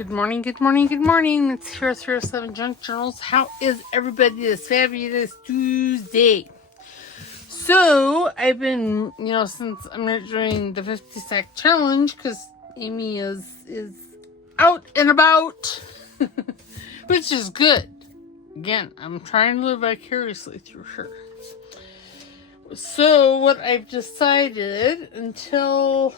Good morning, good morning, good morning. It's Hero 07 Junk Journals. How is everybody this fabulous Tuesday? So, I've been, since I'm not doing the 50 sack challenge, because Amy is out and about, which is good. Again, I'm trying to live vicariously through her. So, what I've decided, until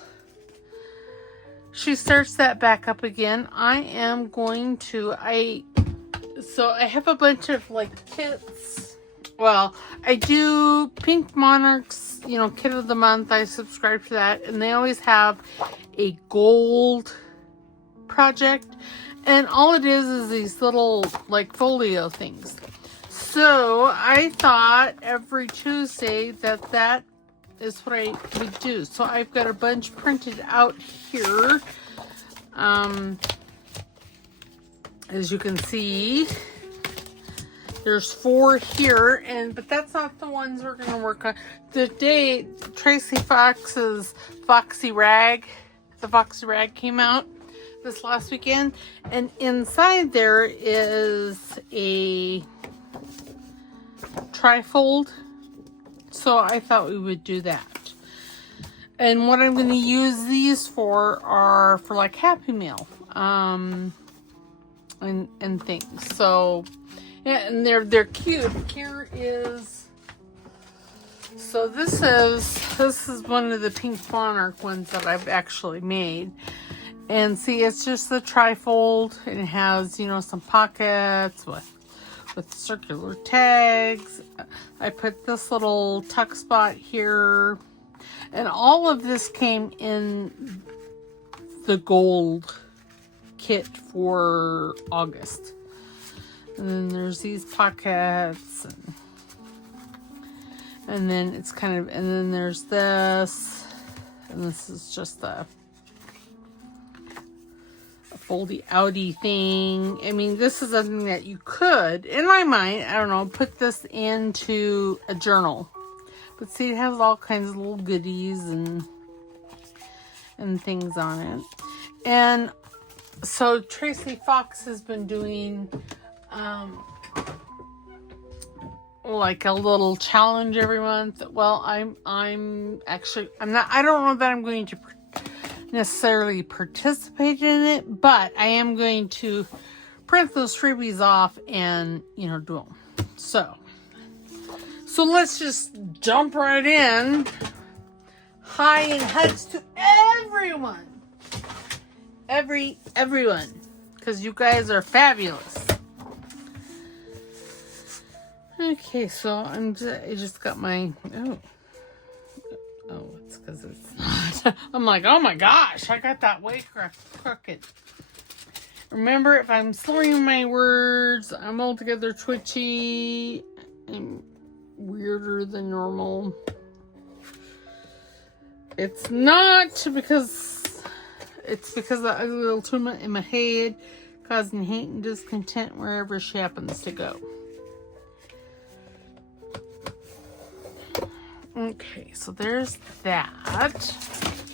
she starts that back up again, I am going to, I have a bunch of kits. Well, I do Pink Monarchs, kit of the month. I subscribe to that, and they always have a gold project, and all it is these little folio things. So I thought every Tuesday that is what I would do. So I've got a bunch printed out here. As you can see, there's 4 here, but that's not the ones we're going to work on. Today, Tracy Fox's Foxy Rag, the Foxy Rag came out this last weekend, and inside there is a trifold. So I thought we would do that. And what I'm going to use these for are for Happy Meal, and things. So yeah, and they're cute. Here is, so this is one of the Pink Monarch ones that I've actually made. And see, it's just the trifold, and it has, some pockets with circular tags. I put this little tuck spot here, and all of this came in the gold kit for August. And then there's these pockets, and then it's and then there's this, and this is just a foldy outy thing. I mean, this is something that you could, in my mind, I don't know, put this into a journal. But see, it has all kinds of little goodies and things on it. And so Tracy Fox has been doing a little challenge every month. Well, I'm not, I don't know that I'm going to necessarily participate in it, but I am going to print those freebies off and do them. So let's just jump right in. Hi and hugs to everyone, everyone, because you guys are fabulous. Okay, so I just got my it's because it's not. I'm like, oh my gosh, I got that way crooked. Remember, if I'm slurring my words, I'm altogether twitchy and weirder than normal. It's not because of the ugly little tumor in my head causing hate and discontent wherever she happens to go. Okay, so there's that.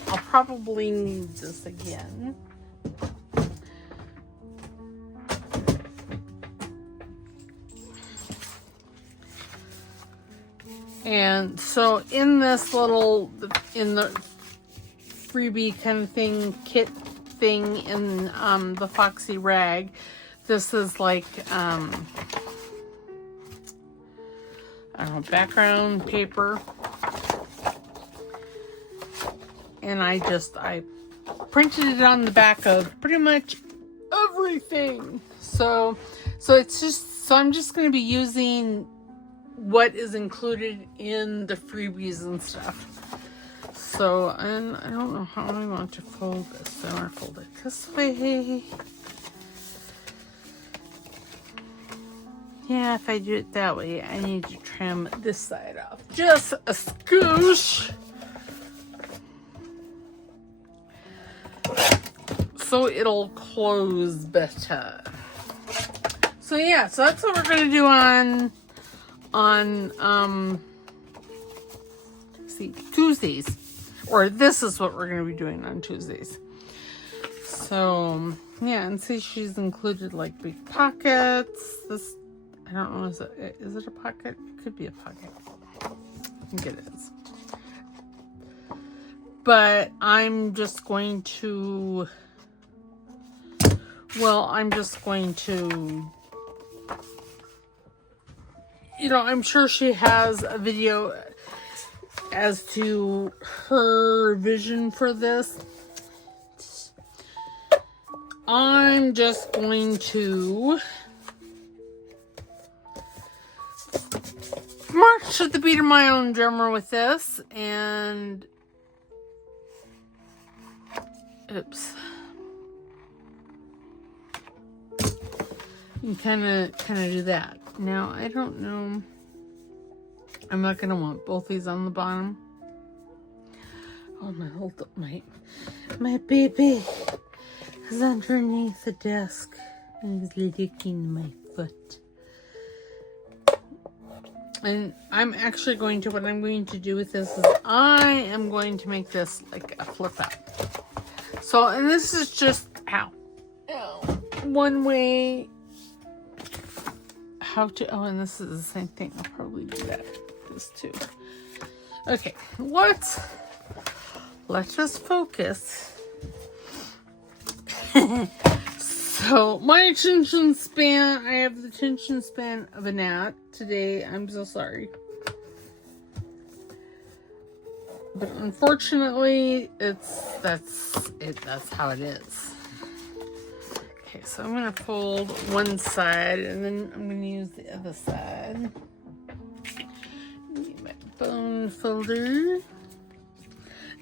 I'll probably need this again. And so in this in the freebie kind of thing, kit thing in the Foxy Rag, this is I don't know, background paper. And I printed it on the back of pretty much everything. So I'm just going to be using what is included in the freebies and stuff. So, and I don't know how I want to fold this. I want to fold it this way. Yeah, if I do it that way, I need to trim this side off just a scoosh. So it'll close better. So yeah, so that's what we're going to do on Tuesdays. Or this is what we're going to be doing on Tuesdays. So, yeah, and see, she's included like big pockets. This, I don't know, is it a pocket? It could be a pocket. I think it is. But I'm just going to, you know, I'm sure she has a video as to her vision for this. I'm just going to march to the beat of my own drummer with this, and oops. And kind of do that. Now, I don't know. I'm not going to want both these on the bottom. Oh, my baby is underneath the desk and he's licking my foot. And I'm actually going to, what I'm going to do with this is I am going to make this like a flip out. So, and this is just one way how to, oh, and this is the same thing. I'll probably do this too. Okay, let's just focus. So, my attention span, I have the attention span of a gnat today. I'm so sorry. But unfortunately, that's how it is. Okay, so I'm going to fold one side, and then I'm going to use the other side. Get my bone folder.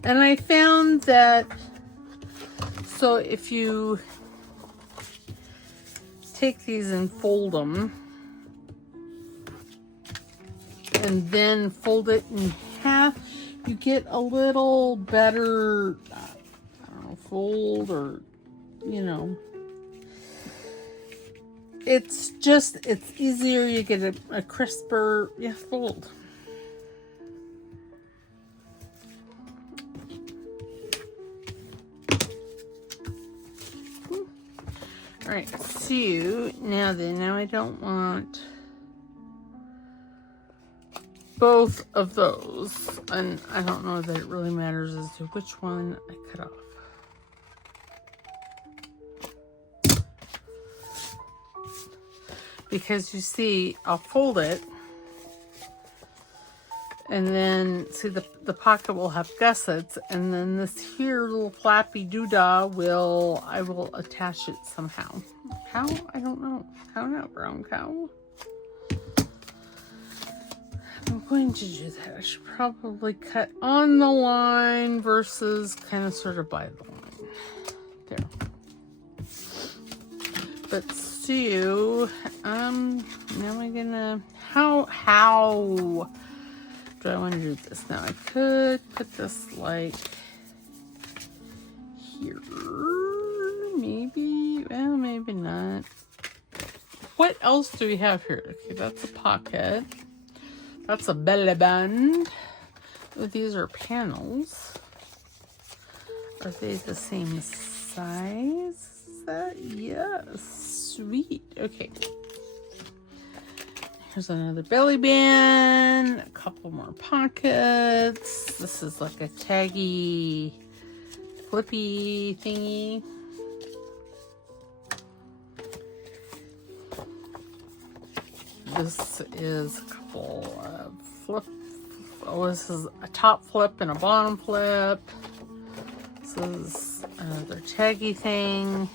And I found that, so if you take these and fold them, and then fold it in half, you get a little better, I don't know, fold, or, you know, it's easier, you get a crisper, fold. All right, so now I don't want both of those, and I don't know that it really matters as to which one I cut off. Because you see, I'll fold it, and then see the pocket will have gussets, and then this here little flappy doodah I will attach it somehow. How? I don't know. How not, brown cow? I'm going to do that. I should probably cut on the line versus kind of sort of by the line. There. But so, now I'm gonna, how do I want to do this? Now I could put this like here, maybe, well, maybe not. What else do we have here? Okay, that's a pocket. That's a belly band. Oh, these are panels. Are they the same size? Yes, sweet. Okay. Here's another belly band, a couple more pockets. This is like a taggy, flippy thingy. This is a couple of flip. Oh, this is a top flip and a bottom flip. This is another taggy thing.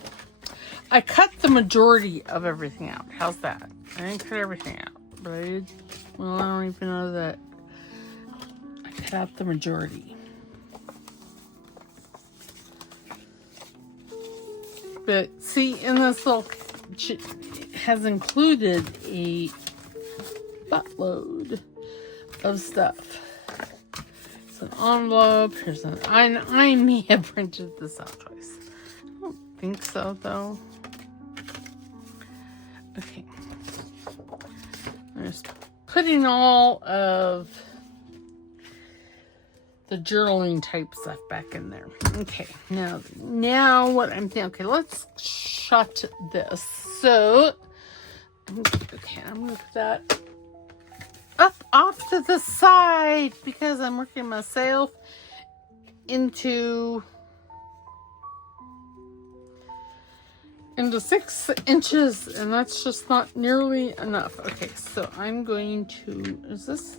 I cut the majority of everything out. How's that? I didn't cut everything out, but I did. Well, I don't even know that I cut out the majority. But see, in this little, it has included a buttload of stuff. It's an envelope. Here's an. I may have printed this out twice. I don't think so, though. Okay. I'm just putting all of the journaling type stuff back in there. Okay, now what I'm thinking, okay, let's shut this. So, okay, I'm going to put that up off to the side because I'm working myself into 6 inches, and that's just not nearly enough. Okay, so I'm going to, is this,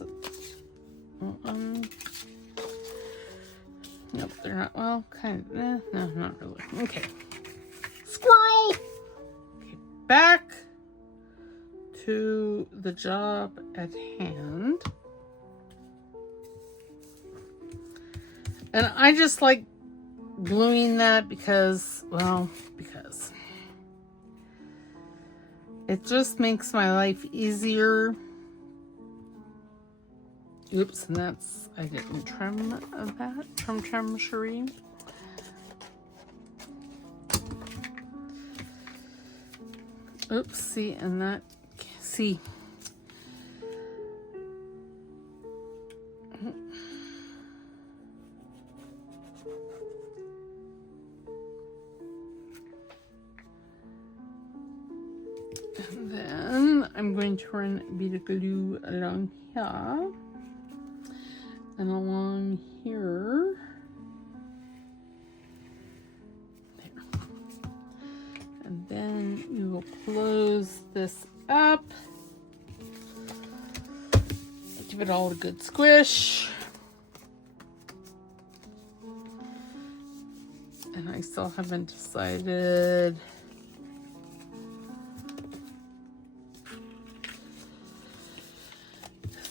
nope, they're not, well, kind of, no, not really. Okay, squirrel. Okay, back to the job at hand. And I just like gluing that because, well, because it just makes my life easier. Oops, and that's, I didn't trim that from Trim Cherie. Oops, see, and that, see. And then I'm going to run a bit of glue along here and along here. There. And then you will close this up. Give it all a good squish. And I still haven't decided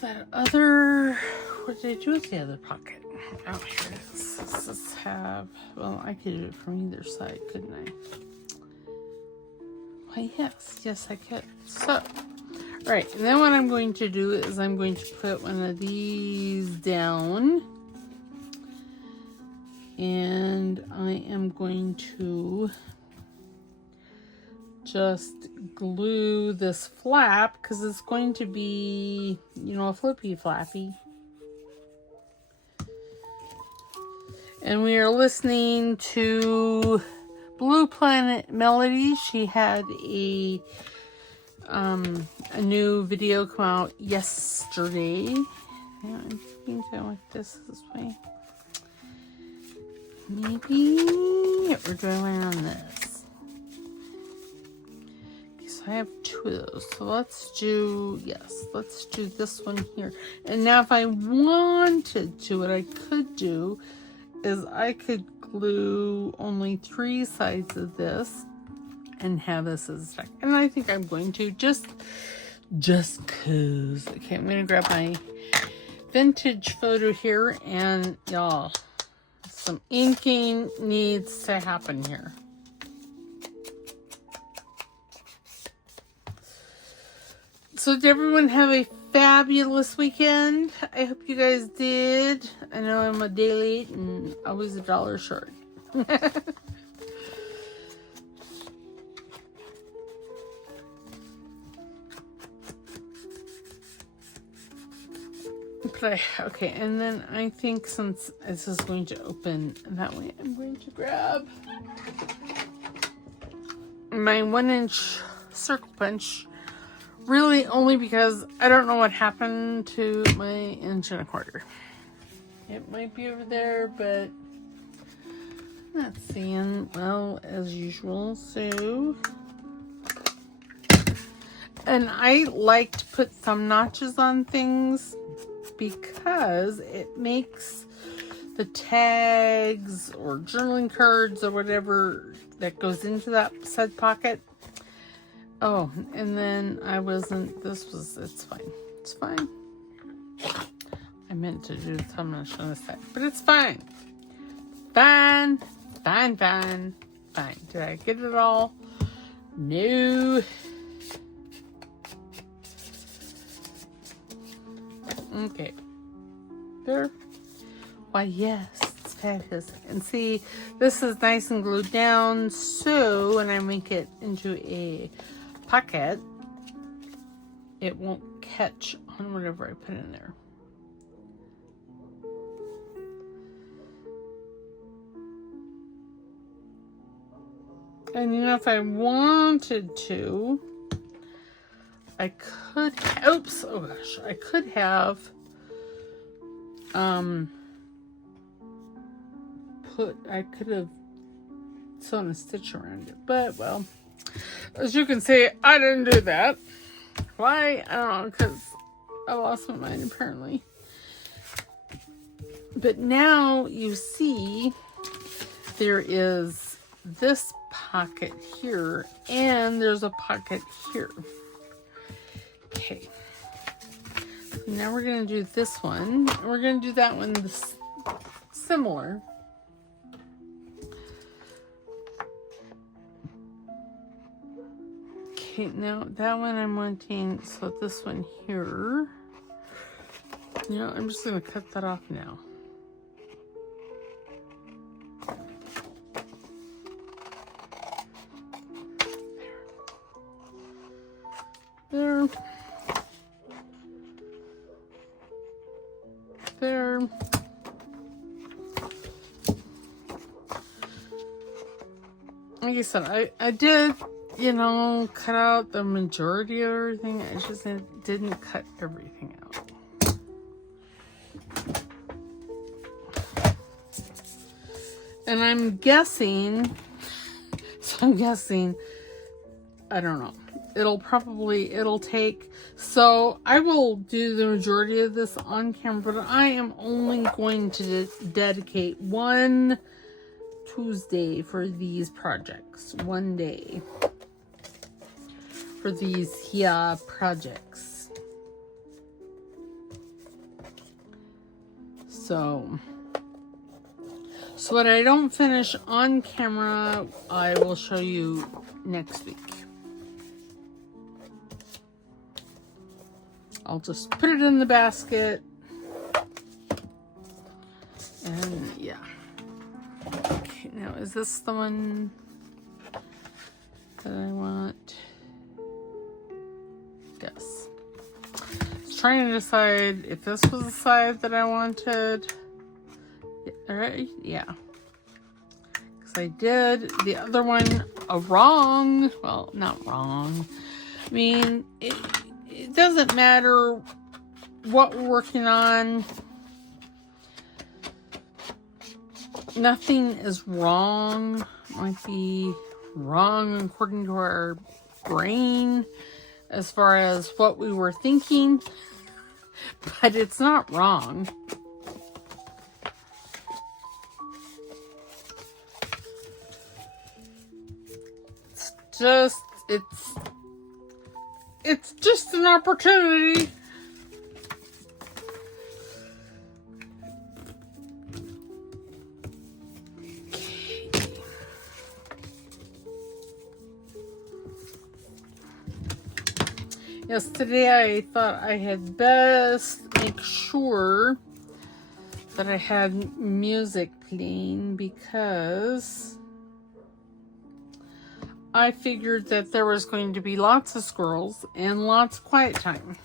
that other, what did I do with the other pocket? Oh, here it is. Does this have, well, I could do it from either side, couldn't I? Why, yes, I could. So, all right, and then what I'm going to do is I'm going to put one of these down. And I am going to just glue this flap because it's going to be, you know, a flippy flappy. And we are listening to Blue Planet Melody. She had a new video come out yesterday. Yeah, I'm thinking to like this way. Maybe we're drawing on this. Okay, so I have 2 of those. So let's do, yes, let's do this one here. And now if I wanted to, what I could do is I could glue only 3 sides of this and have this as a stack. And I think I'm going to just cause. Okay, I'm gonna grab my vintage photo here, and y'all, some inking needs to happen here. So did everyone have a fabulous weekend? I hope you guys did. I know I'm a day late and always $1 short. Okay, and then I think since this is going to open that way, I'm going to grab my 1-inch circle punch. Really only because I don't know what happened to my 1.25 inch. It might be over there, but not seeing well as usual. So, and I like to put some notches on things because it makes the tags or journaling cards or whatever that goes into that said pocket. Oh, and then it's fine. It's fine. I meant to do the thumbnail on this side, but it's fine. Fine. Did I get it all? No. Okay. There. Why, yes, it's fabulous. And see, this is nice and glued down, so when I make it into a pocket, it won't catch on whatever I put in there. And you know, if I wanted to, I could, oops, oh gosh, I could have, I could have sewn a stitch around it, but well, as you can see, I didn't do that. Why? I don't know, because I lost my mind apparently. But now you see there is this pocket here and there's a pocket here. Okay. Now we're going to do this one. We're going to do that one similar. Okay, now that one I'm wanting, so this one here. You know, I'm just going to cut that off now. There. There. Like I said, I did, you know, cut out the majority of everything. I just didn't cut everything out. And I'm guessing, I don't know. It'll take, so I will do the majority of this on camera, but I am only going to dedicate one Tuesday for these projects. One day for these here projects. So what I don't finish on camera, I will show you next week. I'll just put it in the basket. And yeah. Okay, now is this the one that I want? Yes. I was trying to decide if this was the side that I wanted. Right? Yeah. Because I did the other one wrong. Well, not wrong. I mean, it doesn't matter what we're working on. Nothing is wrong. Might be wrong according to our brain as far as what we were thinking, but it's not wrong. It's just an opportunity. Yes, today I thought I had best make sure that I had music playing because I figured that there was going to be lots of squirrels and lots of quiet time.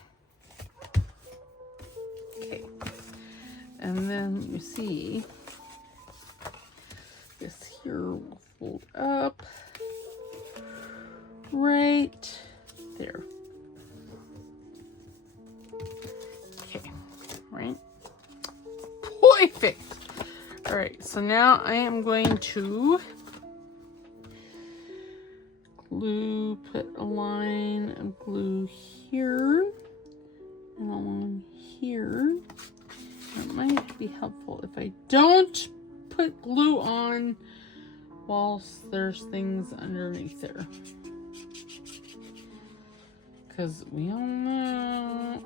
Okay. And then you see this here will fold up right there. Okay, right? Perfect. All right, so now I am going to glue, put a line of glue here and along here. It might be helpful if I don't put glue on whilst there's things underneath there. Because we all know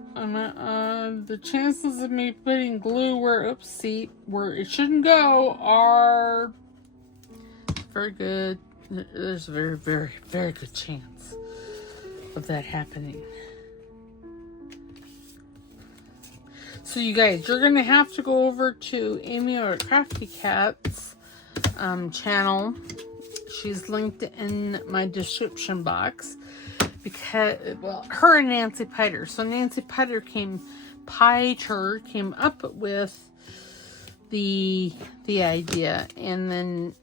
the chances of me putting glue where it shouldn't go are very good. There's a very, very, very good chance of that happening. So you guys, you're going to have to go over to Amy or Crafty Cat's channel. She's linked in my description box. Because, well, her and Nancy Piter. So Nancy Piter came up with the idea, and then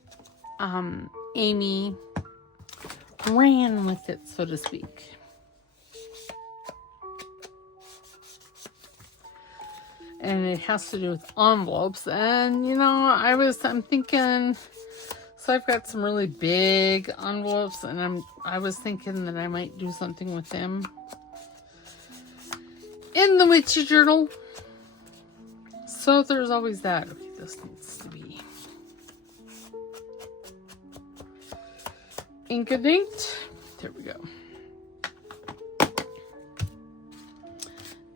Amy ran with it, so to speak. And it has to do with envelopes. And, you know, I'm thinking, so I've got some really big envelopes, and I was thinking that I might do something with them in the witchy journal. So there's always that. Okay, this needs to be ink and inked. There we go.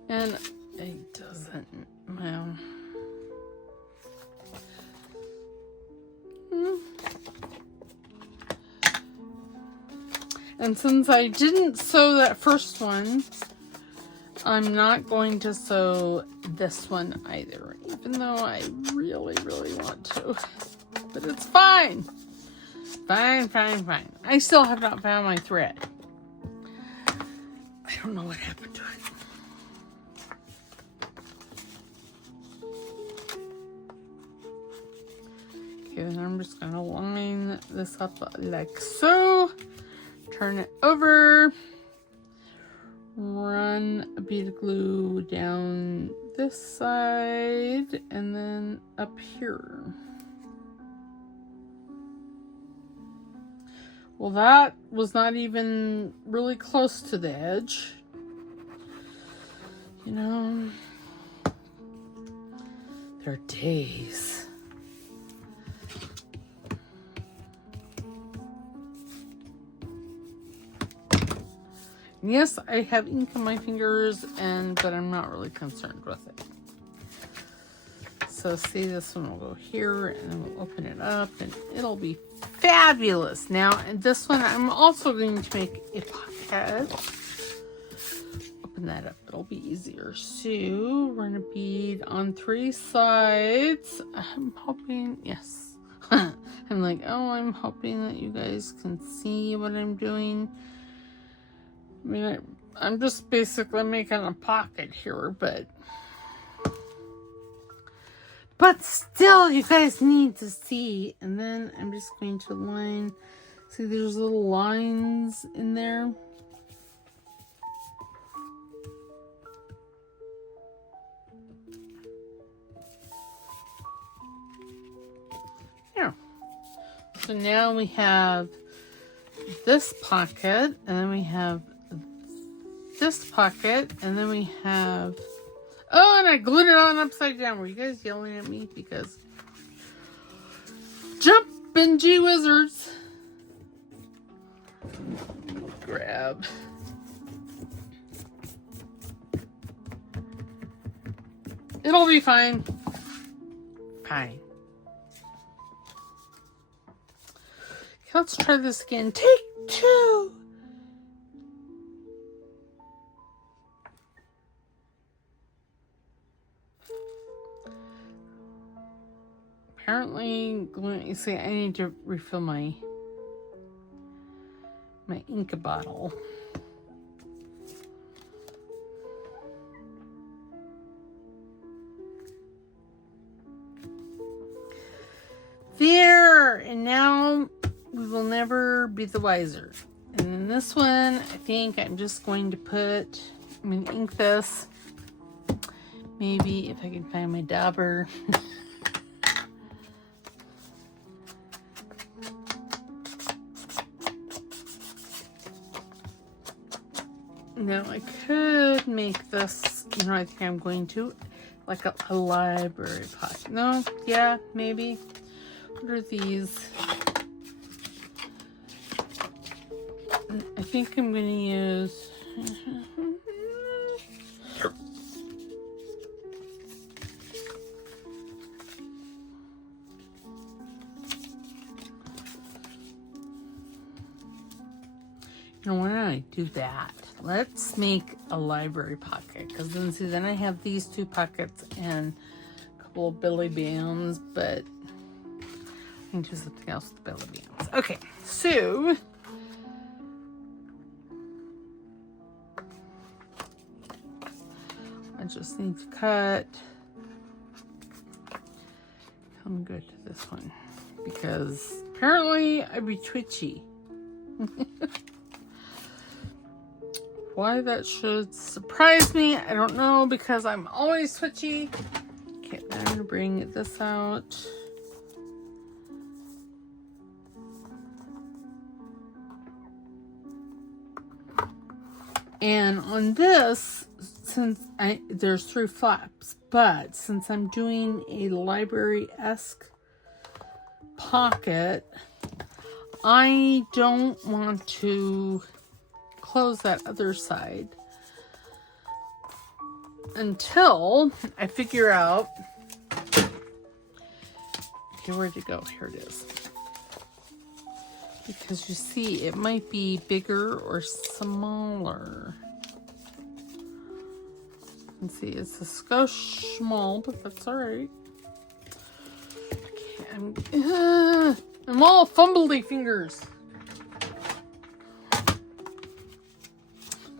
And it doesn't, well. And since I didn't sew that first one, I'm not going to sew this one either, even though I really, really want to. But it's fine. Fine. I still have not found my thread. I don't know what happened to it. Okay, then I'm just going to line this up like so. Turn it over. Run a bead of glue down this side and then up here. Well, that was not even really close to the edge. You know, there are days. Yes, I have ink on my fingers, but I'm not really concerned with it. So see, this one will go here, and then we'll open it up, and it'll be fabulous. Now, and this one, I'm also going to make a pocket. Open that up, it'll be easier. So, run a bead on 3 sides. I'm hoping, yes. I'm like, oh, I'm hoping that you guys can see what I'm doing. I mean, I'm just basically making a pocket here, but still, you guys need to see. And then I'm just going to line, see there's little lines in there. There. So now we have this pocket, and then we have this pocket, and then we have, oh, and I glued it on upside down. Were you guys yelling at me? Because jumpin' gee wizards. Grab. It'll be fine. Fine. Okay, let's try this again. Take 2. Apparently, you see, I need to refill my ink bottle. There, and now we will never be the wiser. And then this one, I think I'm just going to ink this. Maybe if I can find my dauber. Now I could make this, you know, I think I'm going to, like a library pocket. No, yeah, maybe. What are these? I think I'm going to use... You know, why don't I do that? Let's make a library pocket, because then I have these 2 pockets and a couple of belly bands, but I can do something else with the belly bands. Okay, so I just need to cut. I'm good to this one because apparently I'd be twitchy. Why that should surprise me, I don't know, because I'm always switchy. Okay, I'm going to bring this out. And on this, since there's 3 flaps, but since I'm doing a library-esque pocket, I don't want to close that other side until I figure out, okay, where'd it go? Here it is. Because you see, it might be bigger or smaller. Let's see, it's a skosh small, but that's all right. Okay, I'm all fumbly fingers.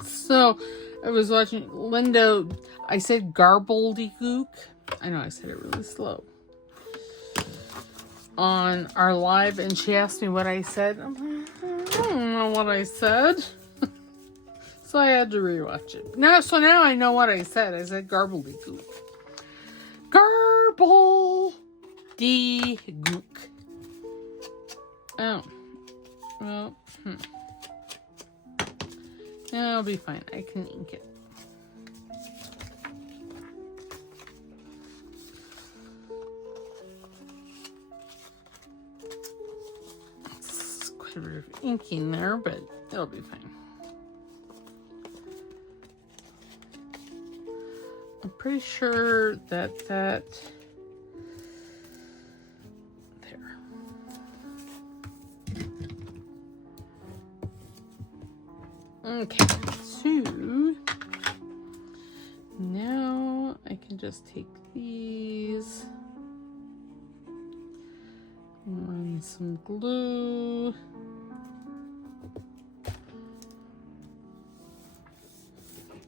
So, I was watching Linda, I said garbledy-gook. I know I said it really slow. On our live, and she asked me what I said. I'm like, I don't know what I said. So I had to rewatch it. So now I know what I said. I said garbledy-gook. Garbledy-gook. Oh. Well, It'll be fine. I can ink it. It's quite a bit of inking there, but it'll be fine. I'm pretty sure that there. Okay, so now I can just take these, run some glue,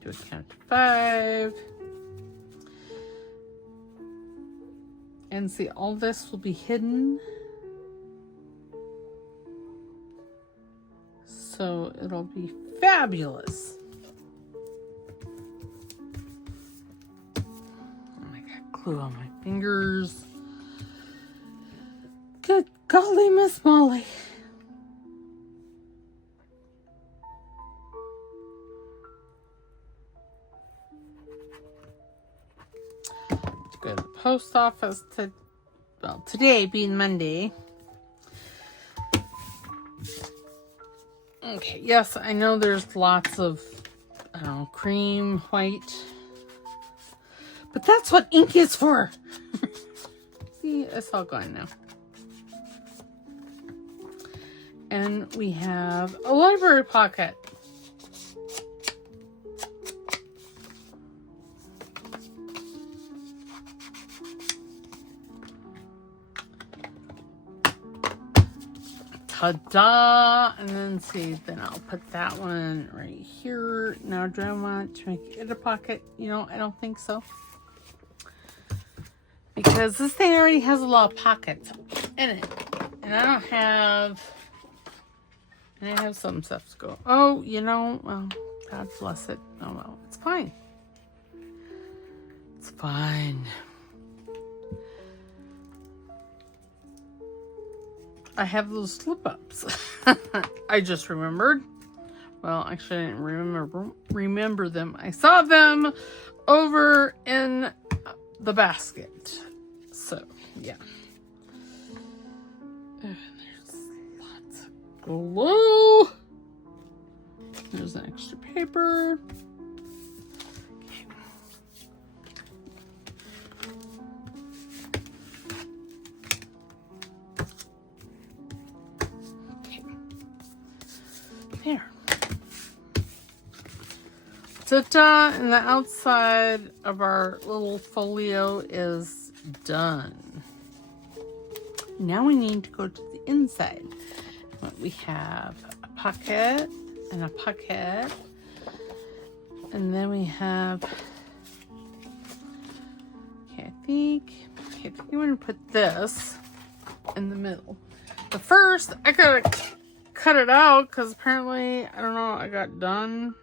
do a count to 5, and see, all this will be hidden. So it'll be fabulous. Oh, I got glue on my fingers. Good golly, Miss Molly. To go to the post office today being Monday. Okay, yes, I know there's lots of, I don't know, cream, white. But that's what ink is for. See, it's all gone now. And we have a library pocket. Ta-da! And then see, then I'll put that one right here. Now, do I want to make it a pocket? You know, I don't think so. Because this thing already has a lot of pockets in it. And I don't have... And I have some stuff to go. Oh, you know, well, God bless it. Oh, well, it's fine. It's fine. I have those slip-ups. I just remembered. Well, actually, I didn't remember them. I saw them over in the basket. So, yeah. There's lots of glue. There's an extra paper. There. Ta-da! And the outside of our little folio is done. Now we need to go to the inside. We have a pocket and a pocket. And then we have... Okay, I think you want to put this in the middle. But first, I gotta cut it out because apparently, I don't know, I got done.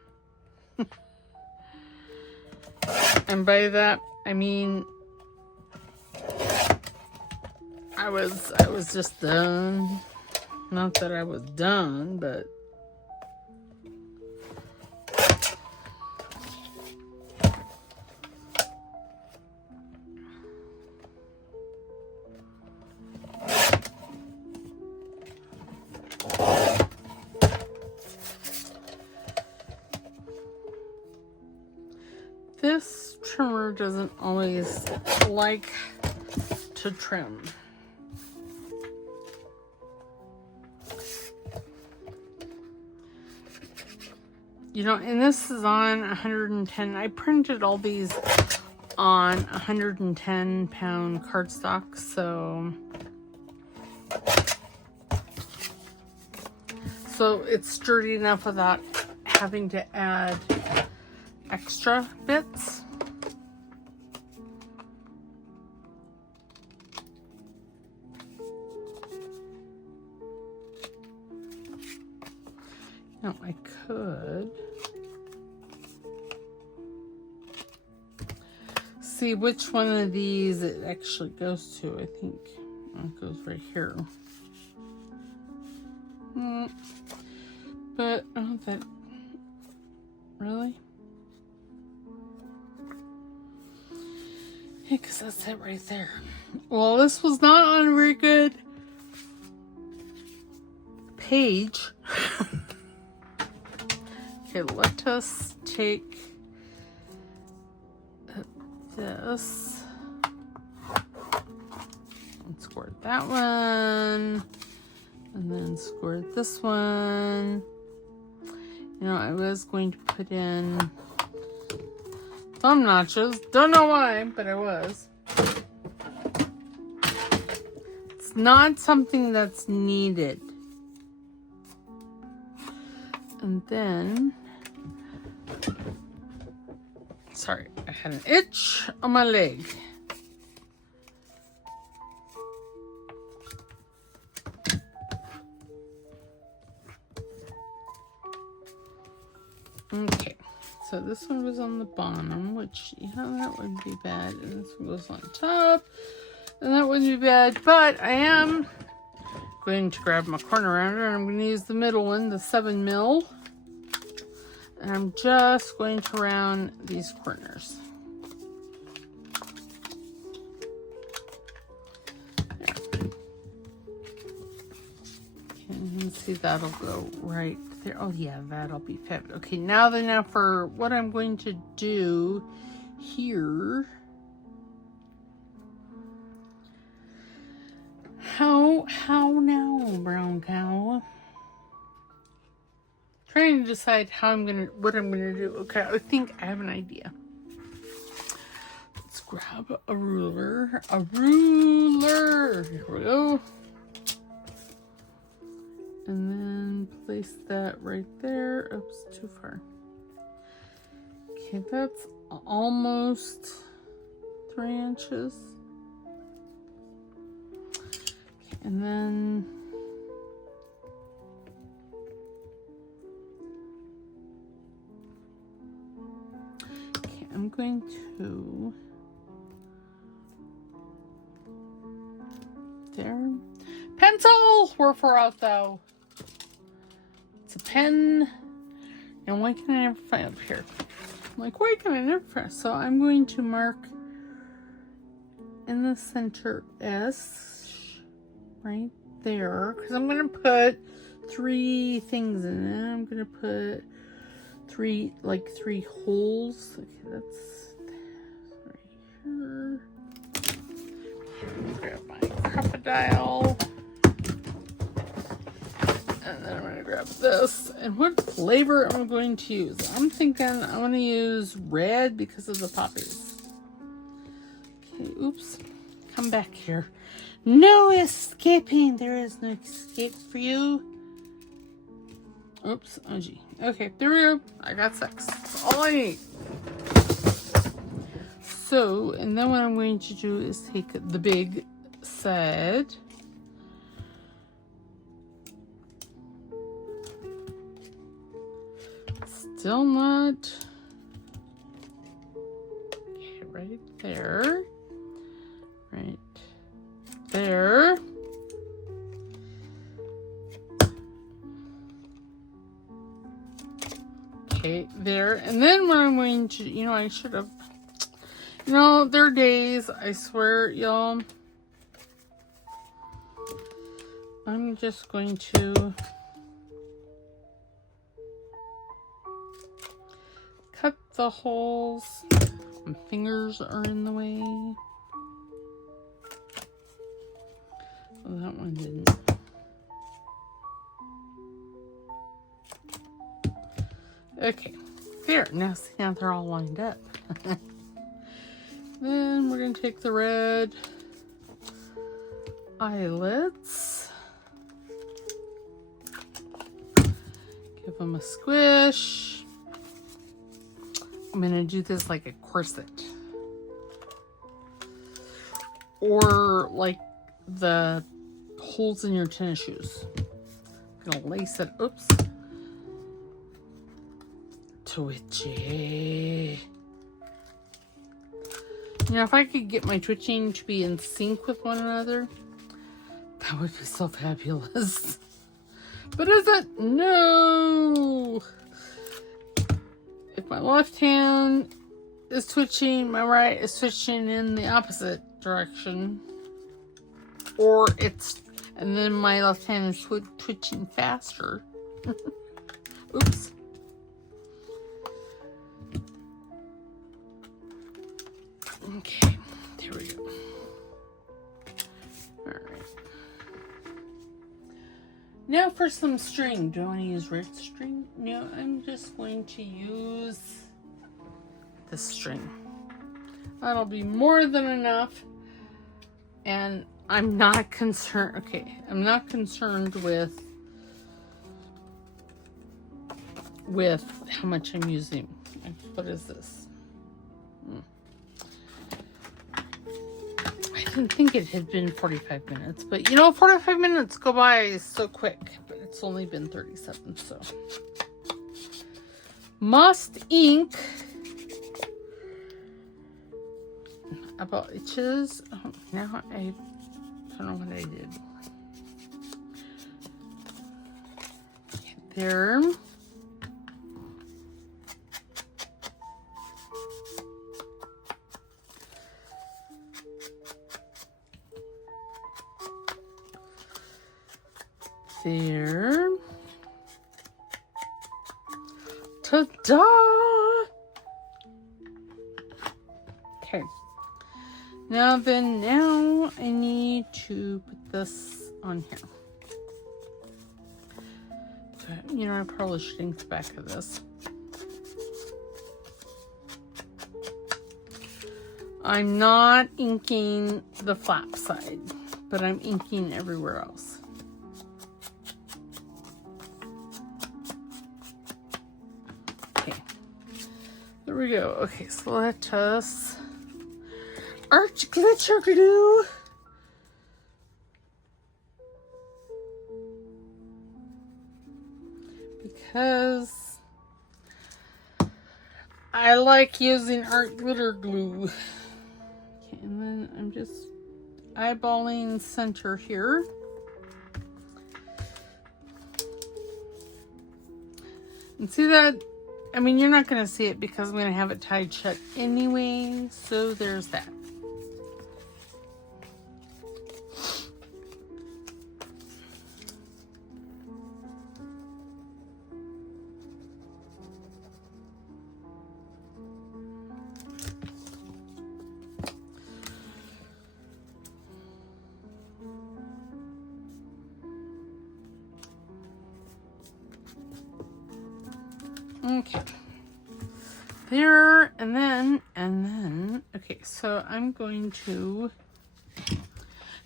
And by that, I mean, I was just done. Not that I was done, but this trimmer doesn't always like to trim. You know, and this is on 110. I printed all these on 110 pound cardstock, so it's sturdy enough without having to add extra bits. Now I could see which one of these it actually goes to. I think it goes right here. But I don't think really. Yeah, because that's it right there. Well, this was not on a very good page. Okay, let us take this and squirt that one, and then squirt this one. You know, I was going to put in thumb notches. Don't know why, but I was. It's not something that's needed. And then, sorry, I had an itch on my leg. Okay, so this one was on the bottom, which, yeah, that wouldn't be bad. And this one goes on top, and that wouldn't be bad. But I am going to grab my corner rounder, and I'm going to use the middle one, the 7 mil. And I'm just going to round these corners. There. And you can see that'll go right there. Oh yeah, that'll be fabulous. Okay, now for what I'm going to do here. How now, brown cow? Trying to decide what I'm gonna do. Okay, I think I have an idea. Let's grab a ruler. Here we go. And then place that right there. Oops, too far. Okay, that's almost 3 inches. Okay, and then I'm going to there. Pencil! We're far out though. It's a pen. And why can I never find up here? I'm like, why can I never find? So I'm going to mark in the center S right there. Because I'm going to put 3 things in it. I'm going to put 3 holes. Okay, that's right here. Grab my crocodile. And then I'm going to grab this. And what flavor am I going to use? I'm thinking I'm going to use red because of the poppies. Okay, oops. Come back here. No escaping. There is no escape for you. Oops. Oh, gee. Okay, there we go. I got 6. That's all I need. So, and then what I'm going to do is take the big side. Still not. Okay, right there. Right there. Okay, there. And then what I'm going to, you know, I should have, you know, there are days, I swear, y'all. I'm just going to cut the holes. My fingers are in the way. Oh, that one didn't. Okay, there. Now see, now they're all lined up. Then we're going to take the red eyelets. Give them a squish. I'm going to do this like a corset. Or like the holes in your tennis shoes. I'm going to lace it. Oops. Twitchy. You know, if I could get my twitching to be in sync with one another, that would be so fabulous. But is it? No. If my left hand is twitching, my right is twitching in the opposite direction. Or it's, and then my left hand is twitching faster. Oops. Okay, there we go. All right. Now for some string. Do I want to use red string? No, I'm just going to use this string. That'll be more than enough. And I'm not concerned. Okay, I'm not concerned with how much I'm using. What is this? I didn't think it had been 45 minutes, but you know, 45 minutes go by so quick, but it's only been 37, so. Must ink about itches. Oh, now I don't know what I did. There. There. Ta-da! Okay. Now I need to put this on here. So, you know, I probably should ink the back of this. I'm not inking the flap side, but I'm inking everywhere else. There we go. Okay, so let us arch glitter glue. Because I like using art glitter glue. Okay, and then I'm just eyeballing center here. And see that? I mean, you're not going to see it because I'm going to have it tied shut anyway, so there's that. Okay, there, and then, okay, so I'm going to,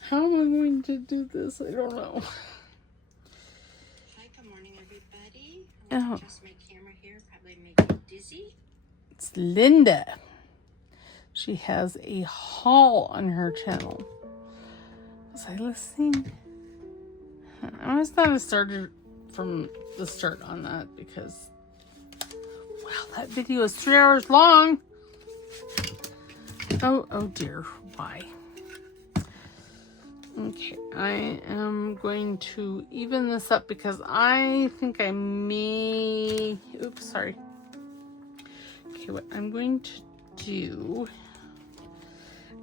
how am I going to do this? I don't know. Hi, good morning, everybody. Oh. Just my camera here, probably make you dizzy. It's Linda. She has a haul on her channel. Was I listening? I always thought I started from the start on that because Well, that video is 3 hours long. Oh dear. Why? Okay, I am going to even this up because I think I may... Oops, sorry. Okay, what I'm going to do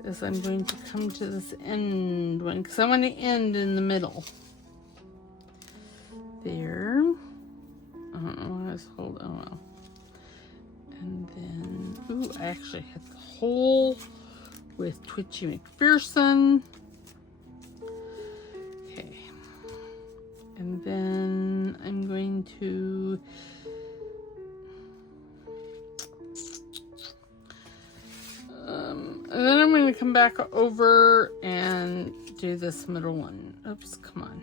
is I'm going to come to this end one because I want to end in the middle. There. I don't know why I was holding. Oh well. And then, ooh, I actually hit the hole with Twitchy McPherson. Okay. And then I'm going to and then I'm going to come back over and do this middle one. Oops, come on.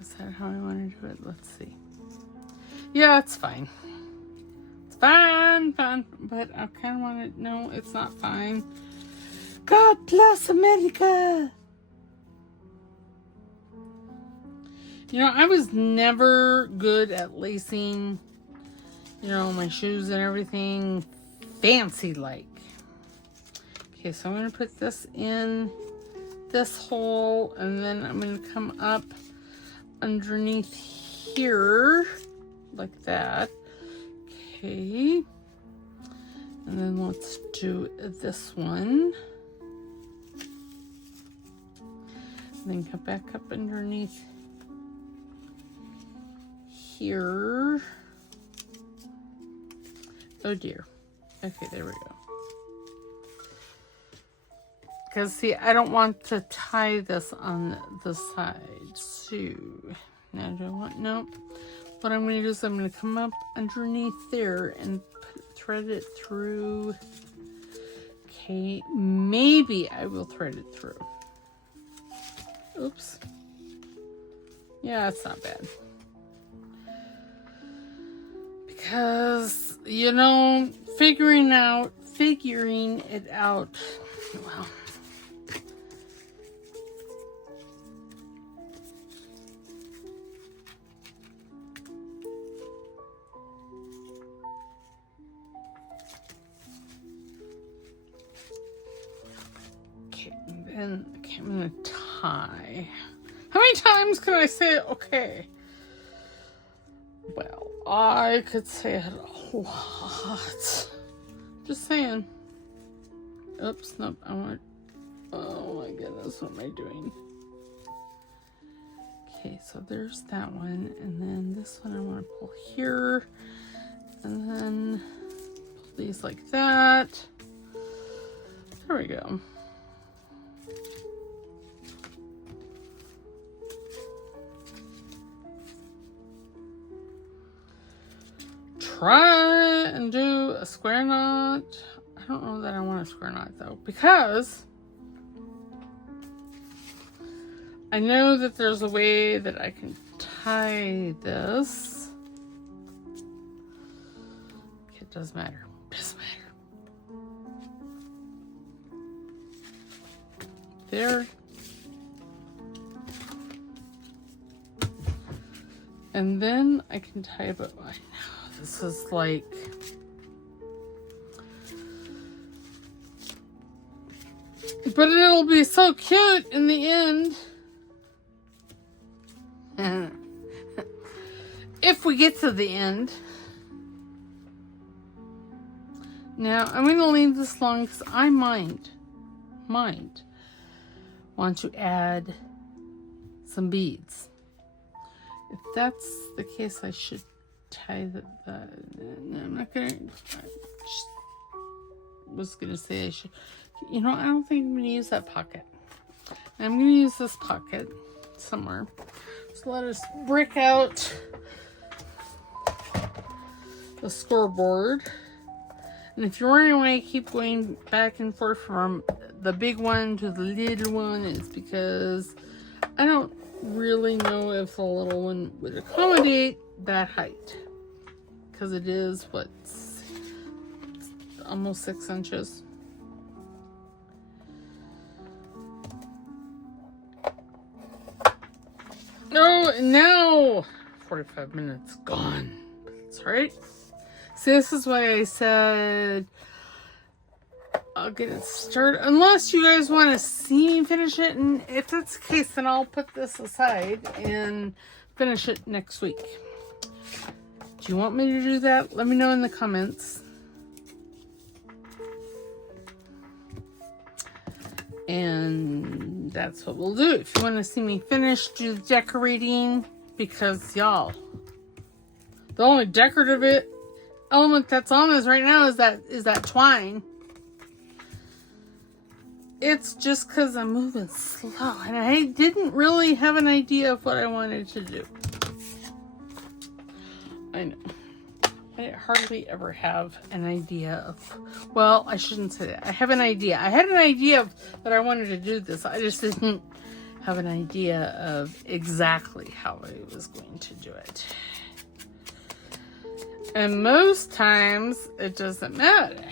Is that how I want to do it? Let's see. Yeah, it's fine. It's fine, but I kind of want to... No, it's not fine. God bless America! You know, I was never good at lacing, you know, my shoes and everything fancy like. Okay, so I'm going to put this in this hole, and then I'm going to come up underneath here like that. Okay. And then let's do this one. And then come back up underneath here. Oh dear. Okay, there we go. Because see, I don't want to tie this on the side. So now do I want, nope. What I'm going to do is I'm going to come up underneath there and thread it through. Okay, maybe I will thread it through. Oops. Yeah, it's not bad. Because, you know, figuring it out, well. Okay, and then, okay, I'm going to tie. How many times can I say okay? Well, I could say it a lot. Just saying. Oops, nope, I want... Oh my goodness, what am I doing? Okay, so there's that one. And then this one I want to pull here. And then pull these like that. There we go. Try and do a square knot. I don't know that I want a square knot though, because I know that there's a way that I can tie this. Okay, it doesn't matter. It doesn't matter. There. And then I can tie a bow. I know. This is like, but it'll be so cute in the end. If we get to the end. Now, I'm going to leave this long because I might want to add some beads. If that's the case, I should tie no, I'm not gonna. I was gonna say I should. You know, I don't think I'm gonna use that pocket. I'm gonna use this pocket somewhere. So let us break out the scoreboard. And if you're wondering why I keep going back and forth from the big one to the little one, it's because I don't really know if the little one would accommodate that height, because it is what's almost 6 inches. Oh, now 45 minutes gone. That's all right. See, this is why I said I'll get it started. Unless you guys want to see me finish it. And if that's the case, then I'll put this aside and finish it next week. Do you want me to do that? Let me know in the comments. And that's what we'll do. If you want to see me finish, do the decorating. Because, y'all, the only decorative element that's on this right now is that twine. It's just because I'm moving slow. And I didn't really have an idea of what I wanted to do. I know. I hardly ever have an idea of... Well, I shouldn't say that. I have an idea. I had an idea that I wanted to do this. I just didn't have an idea of exactly how I was going to do it. And most times, it doesn't matter.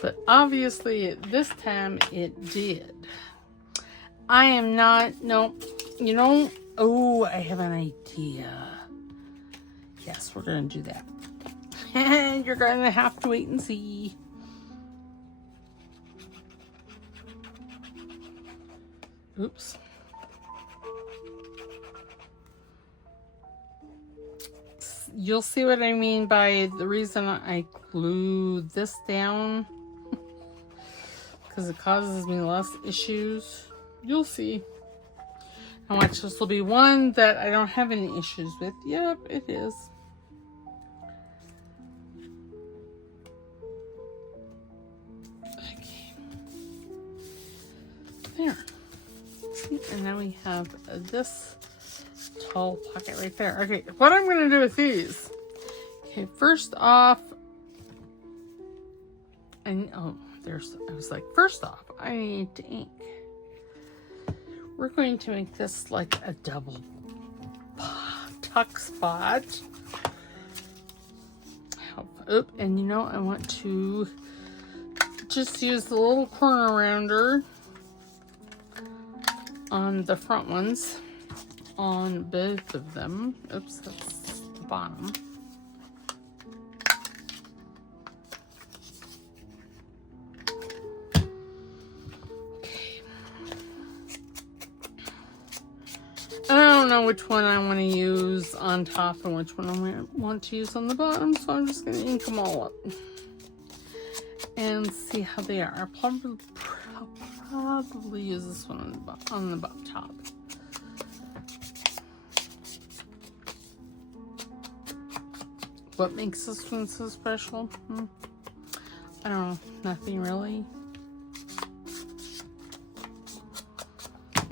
But obviously, this time, it did. I am not... No, you know... Oh, I have an idea. Yes, we're going to do that. And you're going to have to wait and see. Oops. You'll see what I mean by the reason I glue this down. Because it causes me less issues. You'll see. Now watch, this will be one that I don't have any issues with. Yep, it is. Okay. There. See, and now we have this tall pocket right there. Okay, what I'm going to do with these. Okay, first off, I was like, first off, I need to ink. We're going to make this like a double tuck spot. Oop, and you know, I want to just use the little corner rounder on the front ones, on both of them. Oops, that's the bottom. I don't know which one I want to use on top and which one I want to use on the bottom, so I'm just going to ink them all up and see how they are. I'll probably use this one on the top. What makes this one so special? I don't know. Nothing really.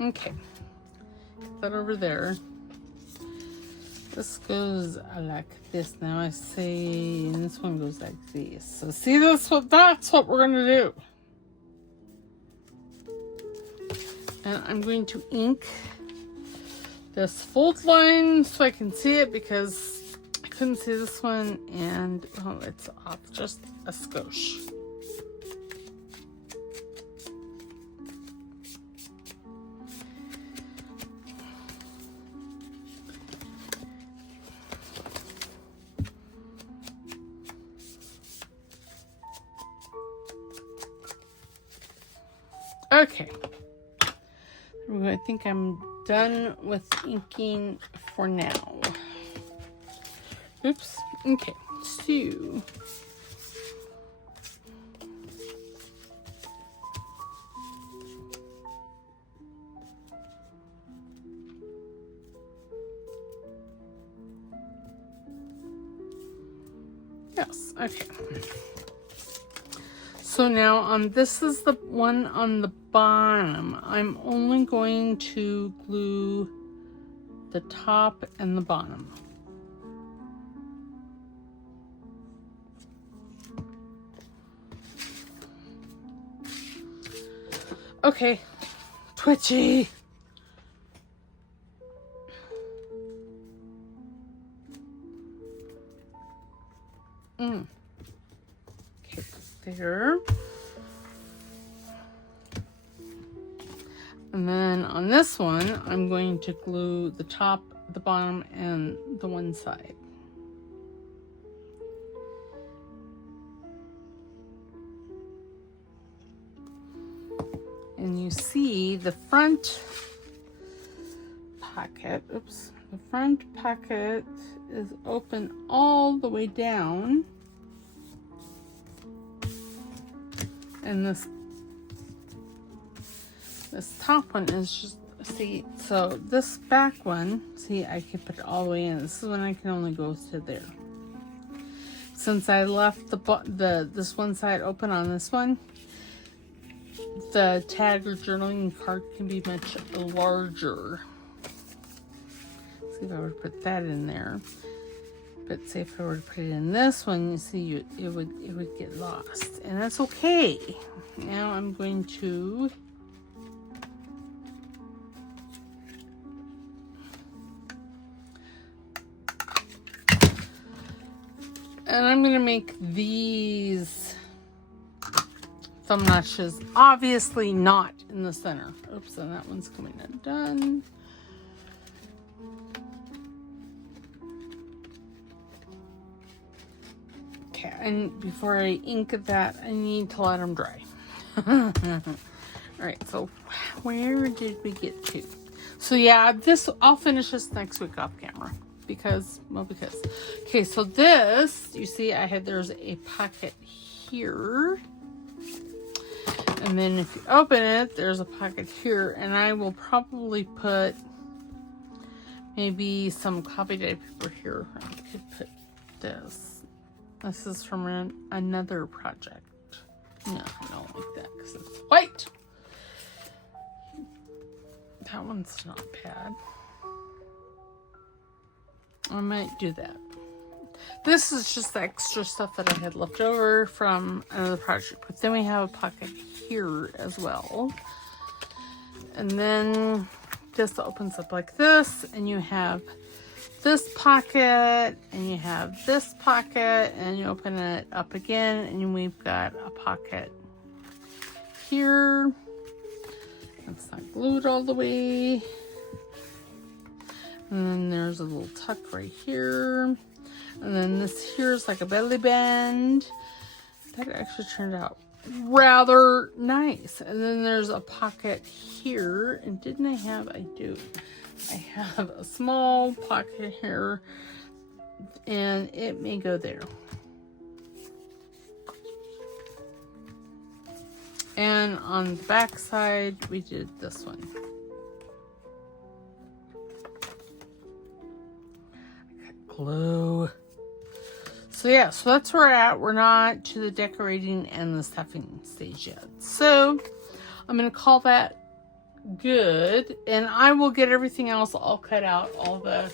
Okay. That over there. This goes like this. Now I say, and this one goes like this. So see, that's what we're gonna do. And I'm going to ink this fold line so I can see it, because I couldn't see this one, and oh, it's off just a skosh. Okay, I think I'm done with inking for now. Oops, okay, so yes, okay. So now this is the one on the bottom. I'm only going to glue the top and the bottom. Okay, twitchy. Okay, there. And then on this one, I'm going to glue the top, the bottom, and the one side. And you see the front pocket, oops, the front pocket is open all the way down. And this top one is just, see, so this back one, see, I can put it all the way in. This is when I can only go to there. Since I left this one side open on this one, the tag or journaling card can be much larger. See if I were to put that in there. But say if I were to put it in this one, you see, it would get lost, and that's okay. Now I'm going to make these thumb notches, obviously not in the center. Oops, and that one's coming undone. Okay, and before I ink that, I need to let them dry. All right, so where did we get to? So yeah, I'll finish this next week off camera. Because. Okay, so this, you see, there's a pocket here. And then if you open it, there's a pocket here. And I will probably put maybe some copy dyed paper here. I could put this. This is from another project. No, I don't like that because it's white. That one's not bad. I might do that. This is just the extra stuff that I had left over from another project. But then we have a pocket here as well. And then this opens up like this. And you have this pocket. And you have this pocket. And you open it up again. And we've got a pocket here. It's not glued all the way. And then there's a little tuck right here. And then this here is like a belly band. That actually turned out rather nice. And then there's a pocket here. And didn't I have? I do. I have a small pocket here. And it may go there. And on the back side, we did this one. Glue. So yeah, so that's where we're at. We're not to the decorating and the stuffing stage yet. So I'm going to call that good. And I will get everything else all cut out. All the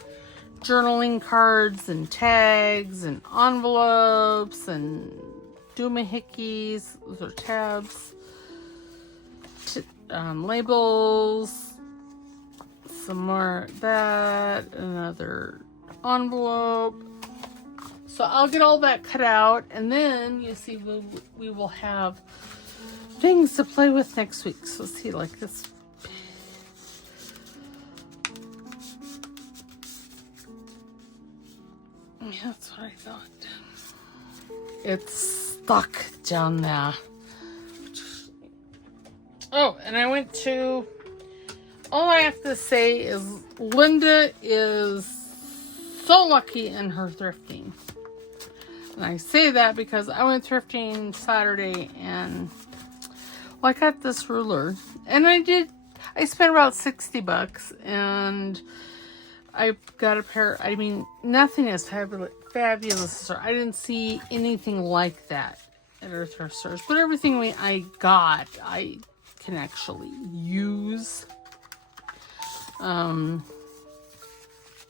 journaling cards and tags and envelopes and doohickeys. Those are tabs. Labels. Some more of that. Another envelope. So I'll get all that cut out, and then you see we will have things to play with next week. So see, like this. Yeah, that's what I thought. It's stuck down there. Oh, and I went to. All I have to say is Linda is so lucky in her thrifting. And I say that because I went thrifting Saturday and I got this ruler. And I spent about $60 and I got a pair. I mean, nothing is fabulous. I didn't see anything like that at our thrift stores. But everything I got, I can actually use.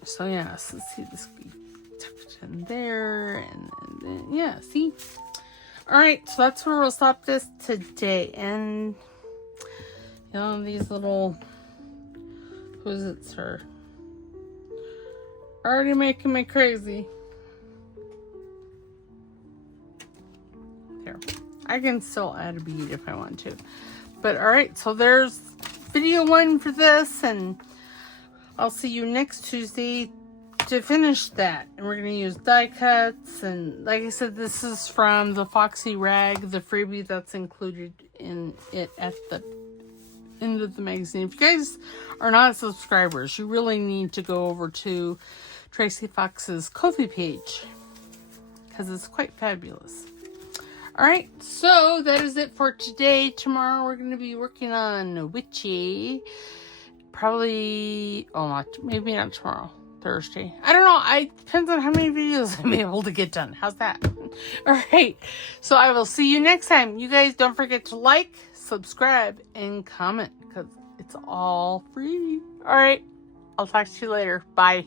So yeah, so see this tucked in there, and then yeah, see. All right, so that's where we'll stop this today. And you know, these little who's it, sir? Already making me crazy. There, I can still add a bead if I want to. But all right, so there's video one for this, and I'll see you next Tuesday to finish that. And we're going to use die cuts, and like I said, this is from the Foxy rag, the freebie that's included in it at the end of the magazine. If you guys are not subscribers, you really need to go over to Tracie Fox's Ko-fi page, because it's quite fabulous. Alright, so that is it for today. Tomorrow we're going to be working on Witchy. Probably, maybe not tomorrow. Thursday. I don't know. It depends on how many videos I'm able to get done. How's that? Alright, so I will see you next time. You guys don't forget to like, subscribe, and comment, because it's all free. Alright, I'll talk to you later. Bye.